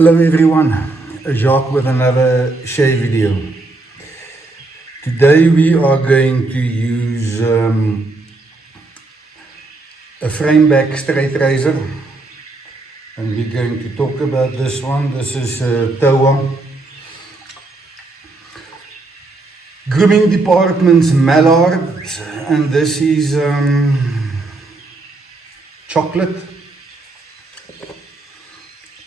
Hello everyone, Jacques with another shave video. Today we are going to use a Frameback straight razor, and we're going to talk about this one. This is Towa Grooming Department's Mallard, and this is chocolate.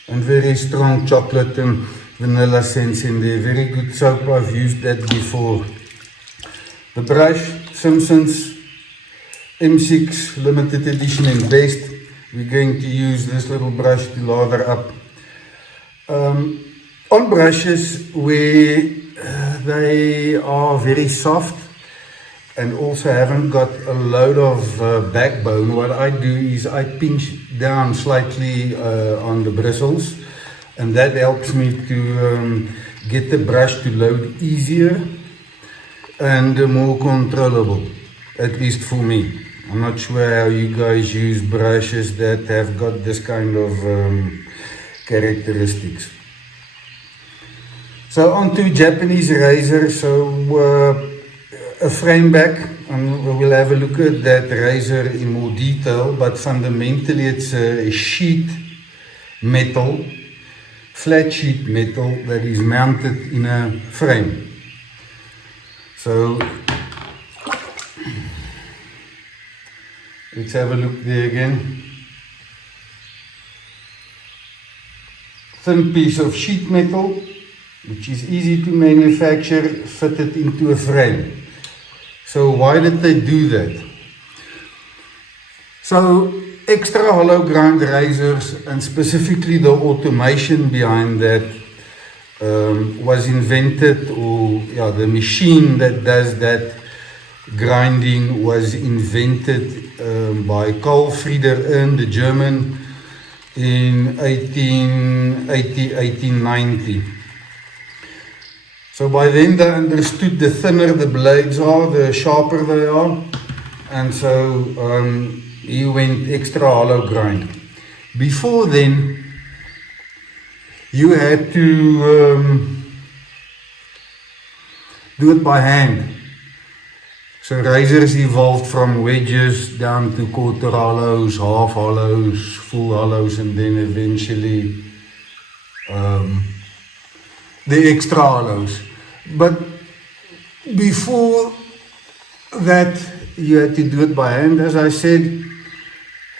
And very strong chocolate and vanilla scents in there. Very good soap. I've used that before. The brush, Simpson's M6 limited edition in best. We're going to use this little brush to lather up. On brushes where they are very soft and also haven't got a load of backbone, what I do is I pinch down slightly on the bristles, and that helps me to get the brush to load easier and more controllable, at least for me. I'm not sure how you guys use brushes that have got this kind of characteristics. So onto Japanese razor. So a Frameback, and we'll have a look at that razor in more detail, but fundamentally it's a sheet metal, flat sheet metal that is mounted in a frame. So let's have a look there again. Thin piece of sheet metal, which is easy to manufacture, fitted into a frame. So why did they do that? So extra hollow grind razors, and specifically the automation behind that, was invented, or the machine that does that grinding was invented by Carl Frieder, the German, in 1890. So by then they understood the thinner the blades are, the sharper they are, and so he went extra hollow grind. Before then, you had to do it by hand. So razors evolved from wedges down to quarter hollows, half hollows, full hollows, and then eventually the extra hollows. But before that, you had to do it by hand, as I said,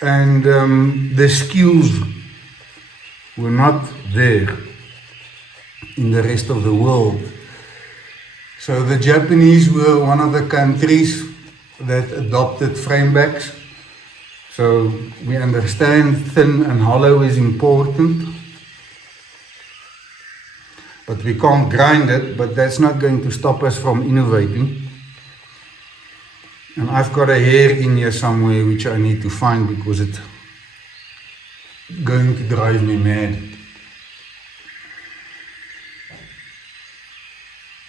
and the skills were not there in the rest of the world. So the Japanese were one of the countries that adopted Framebacks. So we understand thin and hollow is important, but we can't grind it, but that's not going to stop us from innovating. And I've got a hair in here somewhere which I need to find because it's going to drive me mad.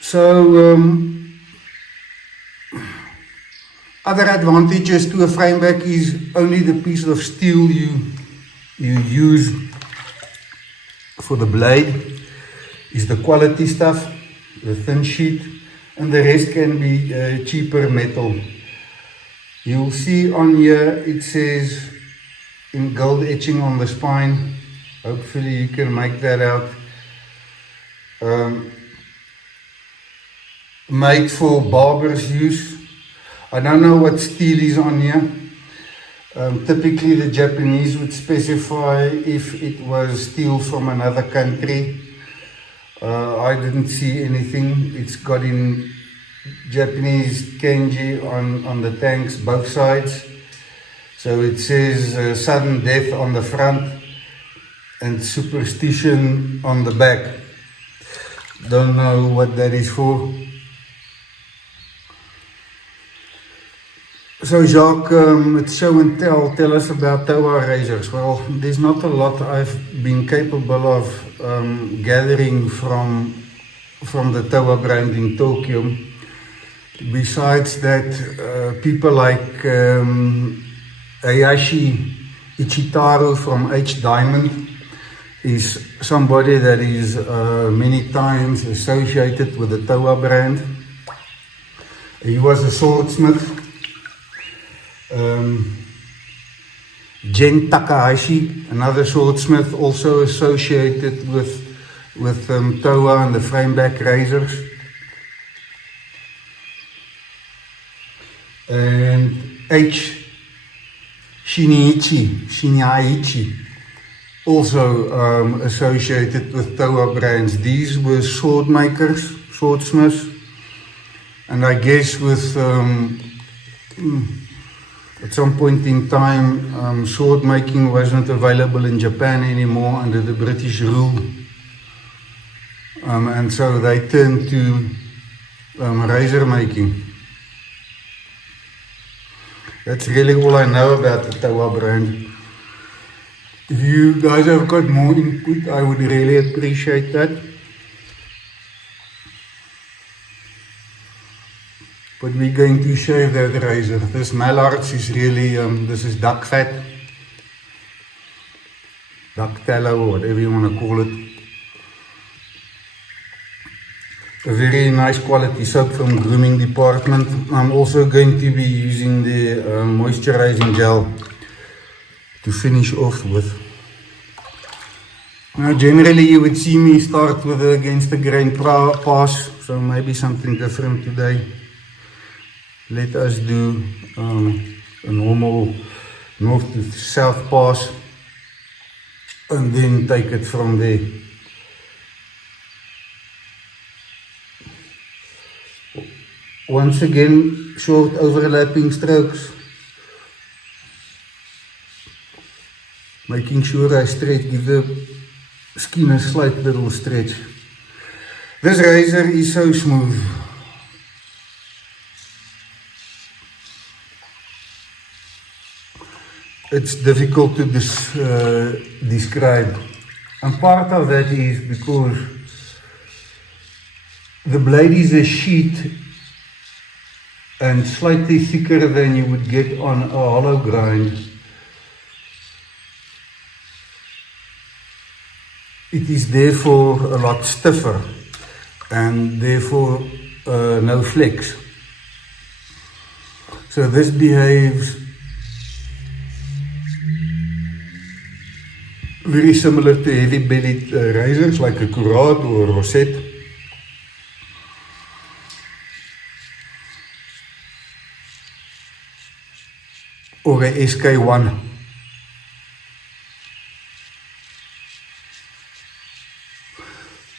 So other advantages to a Frameback is only the piece of steel you use for the blade is the quality stuff, the thin sheet, and the rest can be cheaper metal. You'll see on here it says in gold etching on the spine. Hopefully you can make that out. Made for barbers' use. I don't know what steel is on here. Typically the Japanese would specify if it was steel from another country. I didn't see anything. It's got in Japanese kanji on the tanks, both sides. So it says sudden death on the front and superstition on the back. Don't know what that is for. So Jacques, it's show and tell. Tell us about Towa razors. Well, there's not a lot I've been capable of gathering from the Towa brand in Tokyo. Besides that, people like Hayashi Ichitaro from H Diamond, is somebody that is many times associated with the Towa brand. He was a swordsmith. Jen Takahashi, another swordsmith, also associated with Towa and the Frameback razors. And H. Shiniaichi, also associated with Towa brands. These were sword makers, swordsmiths, and I guess with at some point in time, sword making wasn't available in Japan anymore under the British rule, and so they turned to razor making. That's really all I know about the Towa brand. If you guys have got more input, I would really appreciate that. But we're going to shave that razor. This mallards is really, this is duck fat, duck tallow, or whatever you want to call it. A very nice quality soap from grooming department. I'm also going to be using the moisturizing gel to finish off with. Now generally you would see me start with against the grain pass, so maybe something different today. Let us do a normal north to south pass and then take it from there. Once again, short overlapping strokes, making sure I stretch, give the skin a slight little stretch. This razor is so smooth. It's difficult to describe, and part of that is because the blade is a sheet and slightly thicker than you would get on a hollow grind. It is therefore a lot stiffer and therefore no flex. So this behaves very similar to heavy-bellied razors like a Curate or a Rosette. Or a SK1.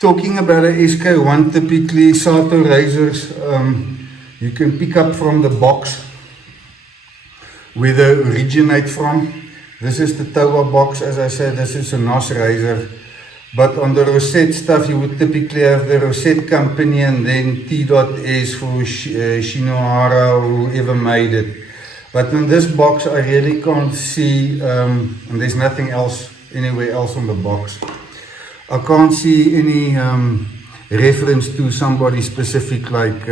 Talking about a SK1, typically Sato razors you can pick up from the box where they originate from. This is the Towa box, as I said, this is a NOS razor. But on the Rosette stuff, you would typically have the Rosette company and then T.S for Shinohara or whoever made it. But in this box, I really can't see, and there's nothing else, anywhere else on the box. I can't see any reference to somebody specific like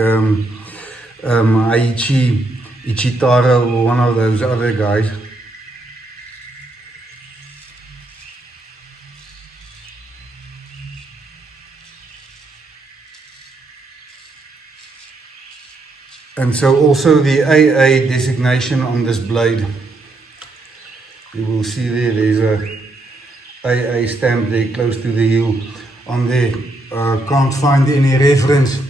Aichi, Ichitaro, or one of those other guys. And so also the AA designation on this blade. You will see there's a AA stamp there close to the heel on there. Can't find any reference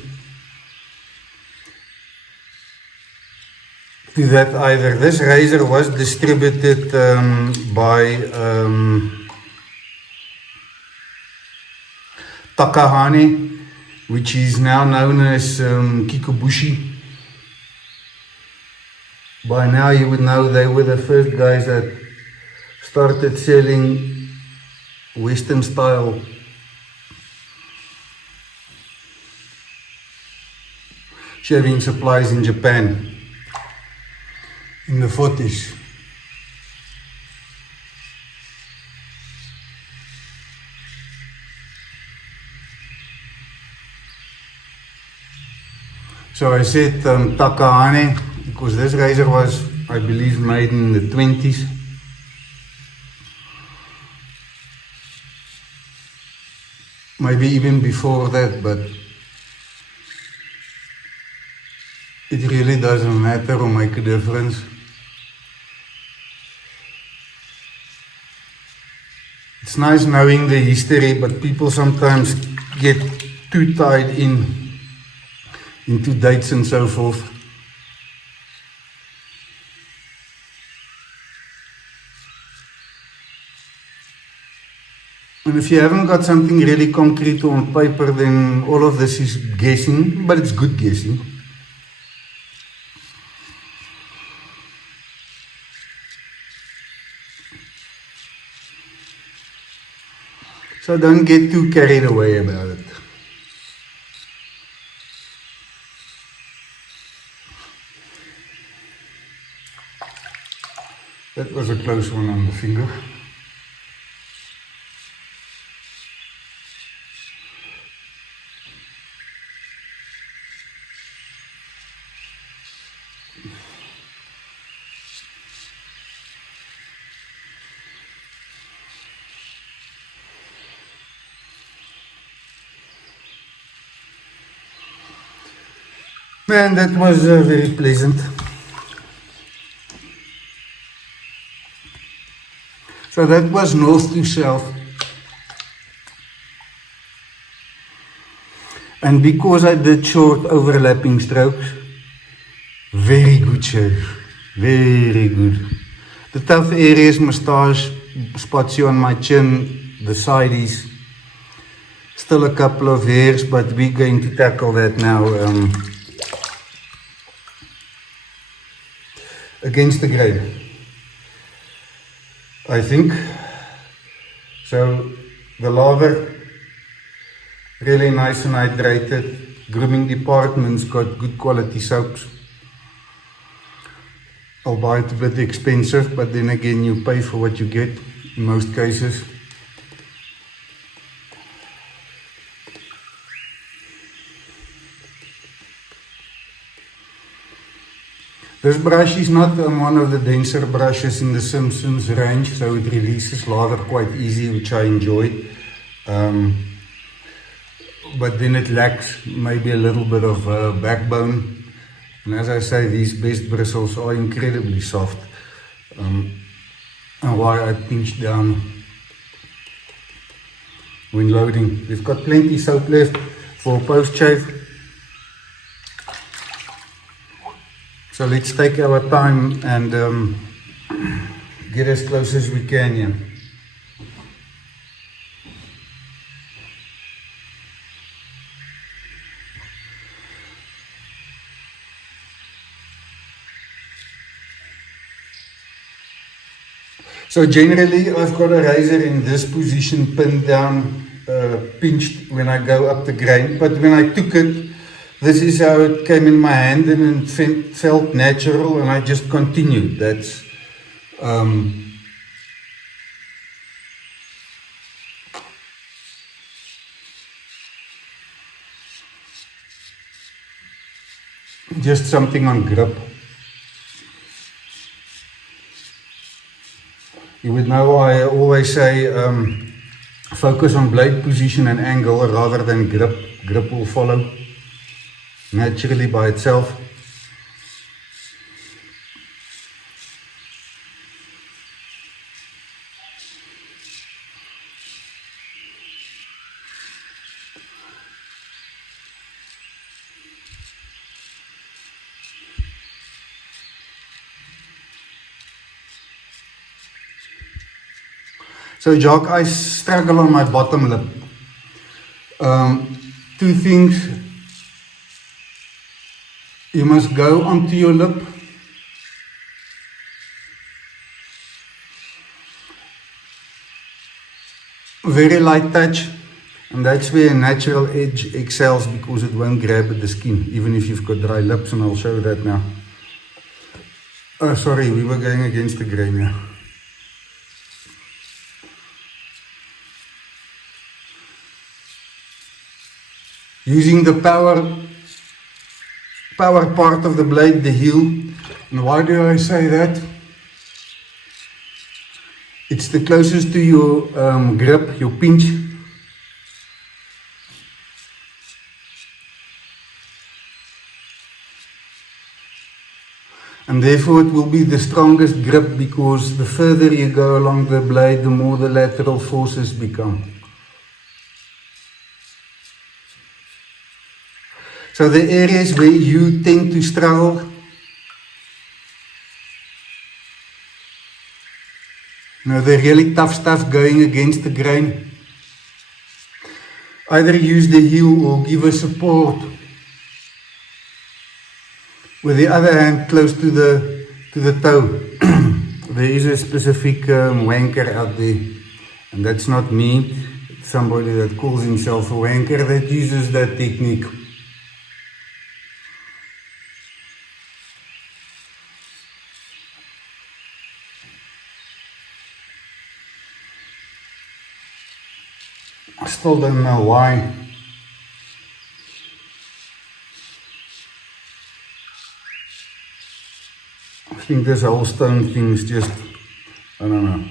to that either. This razor was distributed by Takahane, which is now known as Kikobushi. By now you would know they were the first guys that started selling Western style shaving supplies in Japan in the 40s. So I said Takahane because this razor was, I believe, made in the 20s. maybe even before that, but it really doesn't matter or make a difference. It's nice knowing the history, but people sometimes get too tied into dates and so forth. And if you haven't got something really concrete on paper, then all of this is guessing, but it's good guessing. So don't get too carried away about it. That was a close one on the finger. Man, that was very pleasant. So that was north to south. And because I did short overlapping strokes, very good shave. Very good. The tough areas, moustache, spots on my chin, the sides. Still a couple of hairs, but we're going to tackle that now. Against the grain, I think. So the lather, really nice and hydrated. Grooming department's got good quality soaps. Albeit a bit expensive, but then again you pay for what you get in most cases. This brush is not one of the denser brushes in the Simpsons range, so it releases lather quite easy, which I enjoy. But then it lacks maybe a little bit of backbone. And as I say, these best bristles are incredibly soft. And why I pinch down when loading. We've got plenty soap left for post-shave. So let's take our time and get as close as we can here. So generally I've got a razor in this position pinned down, pinched when I go up the grain, but when I took it, this is how it came in my hand and it felt natural, and I just continued. That's just something on grip. You would know I always say focus on blade position and angle rather than grip. Grip will follow naturally by itself. So Jock, I struggle on my bottom lip. Two things. You must go onto your lip. Very light touch, and that's where a natural edge excels because it won't grab at the skin, even if you've got dry lips, and I'll show that now. Oh, sorry, we were going against the grain here. Using the power part of the blade, the heel. And why do I say that? It's the closest to your grip, your pinch. And therefore it will be the strongest grip, because the further you go along the blade, the more the lateral forces become. So the areas where you tend to struggle, the really tough stuff going against the grain, either use the heel or give a support with the other hand close to the toe. There is a specific wanker out there, and that's not me. It's somebody that calls himself a wanker that uses that technique. I still don't know why. I think this whole stone thing is just, I don't know,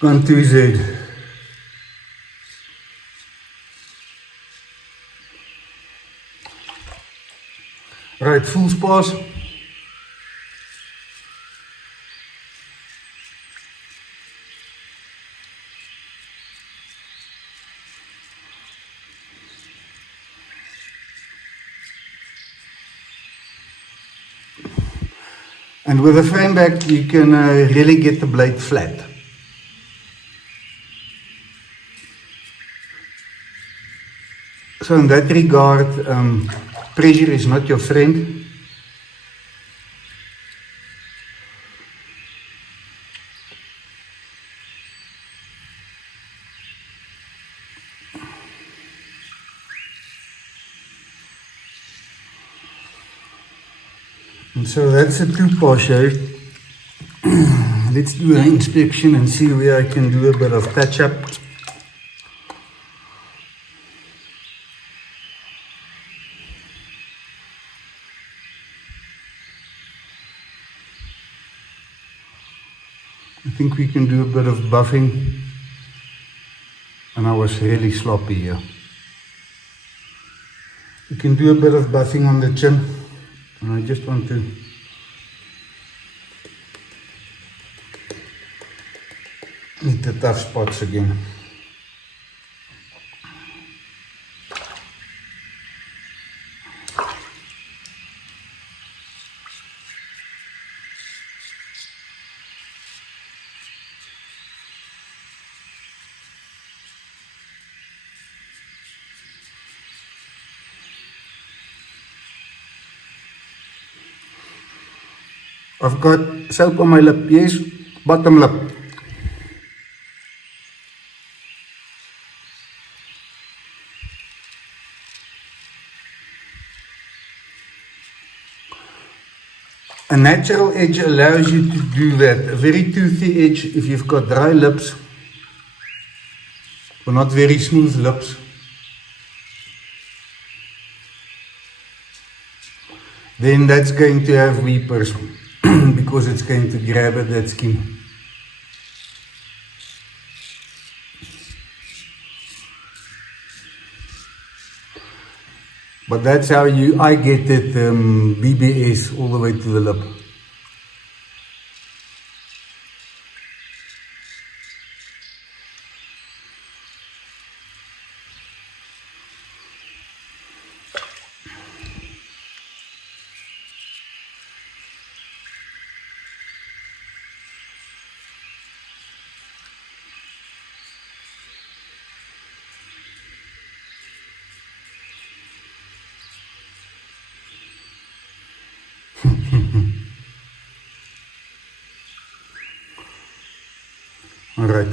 gone to his head. Right, full spas. And with a frameback, you can really get the blade flat. So in that regard, pressure is not your friend. And so that's a two-pass shape. Let's do an inspection and see where I can do a bit of touch-up. I think we can do a bit of buffing. And I was really sloppy here. You can do a bit of buffing on the chin. And I just want to hit the tough spots again. I've got soap on my lip, yes, bottom lip. A natural edge allows you to do that. A very toothy edge, if you've got dry lips, or not very smooth lips, then that's going to have weepers. Because it's going to grab at that skin. But that's how I get it BBS all the way to the lip. All right.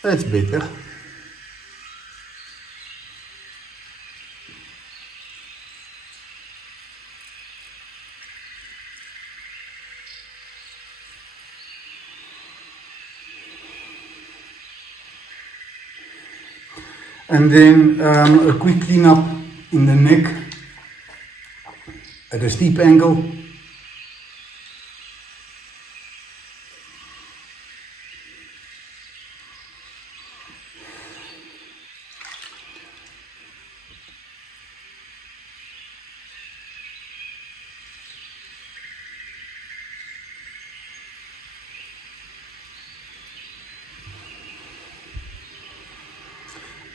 That's better. And then a quick clean up in the neck at a steep angle.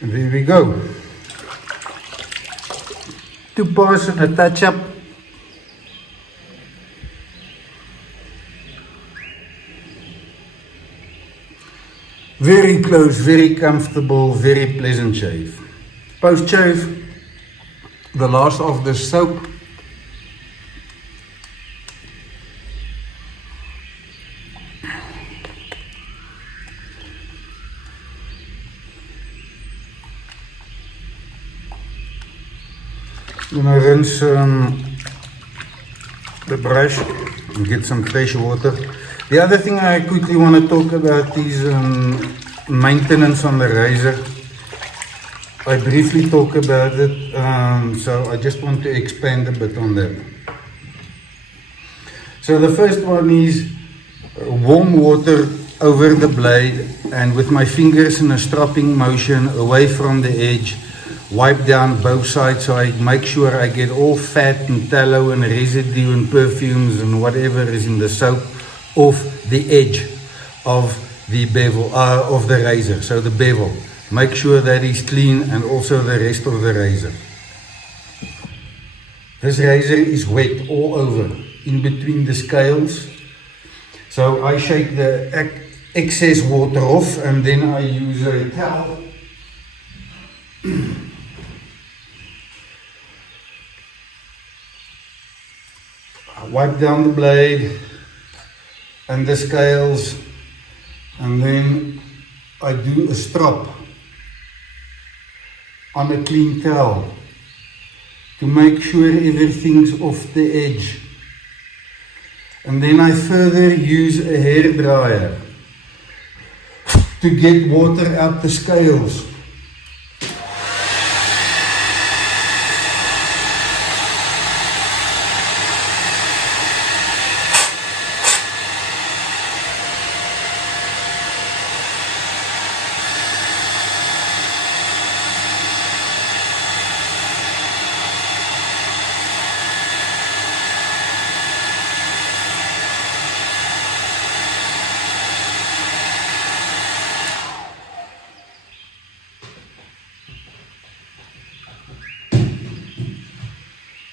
And there we go. 2 pass and a touch up. Very close, very comfortable, very pleasant shave. Post shave, the last of the soap. I'm gonna rinse the brush and get some fresh water. The other thing I quickly want to talk about is maintenance on the razor. I briefly talk about it, so I just want to expand a bit on that. So the first one is warm water over the blade, and with my fingers in a stropping motion away from the edge, wipe down both sides so I make sure I get all fat and tallow and residue and perfumes and whatever is in the soap off the edge of the bevel, of the razor. So the bevel, make sure that is clean, and also the rest of the razor. This razor is wet all over, in between the scales. So I shake the excess water off, and then I use a towel. I wipe down the blade and the scales, and then I do a strop on a clean towel to make sure everything's off the edge. And then I further use a hair dryer to get water out the scales.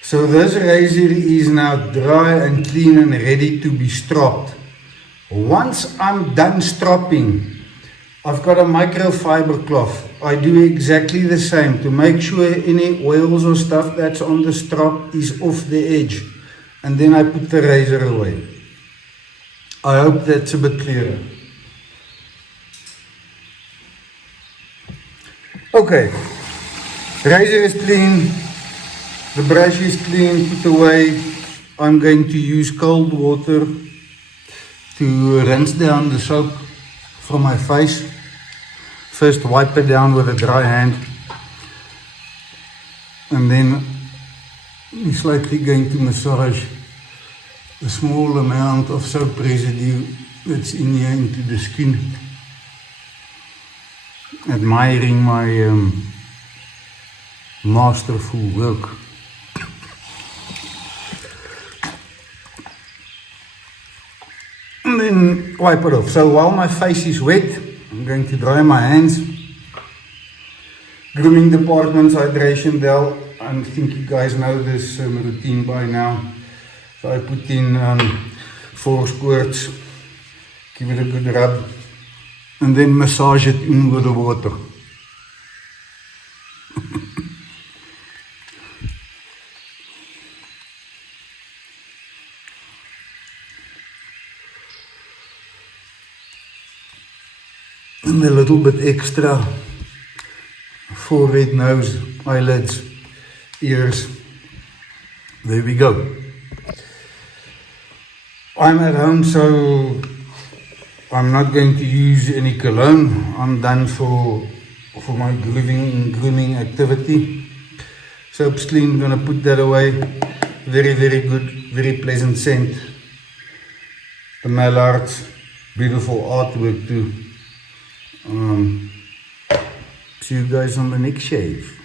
So this razor is now dry and clean and ready to be stropped. Once I'm done stropping, I've got a microfiber cloth. I do exactly the same to make sure any oils or stuff that's on the strop is off the edge. And then I put the razor away. I hope that's a bit clearer. Okay, razor is clean. The brush is clean, put away. I'm going to use cold water to rinse down the soap from my face. First wipe it down with a dry hand, and then I'm slightly going to massage a small amount of soap residue that's in here into the skin, admiring my masterful work. And then wipe it off. So while my face is wet, I'm going to dry my hands. Grooming department's hydration gel. I think you guys know this routine by now. So I put in 4 squirts, give it a good rub, and then massage it in with the water. And a little bit extra forehead, nose, eyelids, ears. There we go. I'm at home, so I'm not going to use any cologne. I'm done for for my grooming activity. So obviously I'm going to put that away. Very, very good, very pleasant scent. The mallards, beautiful artwork too. See you guys on the next shave.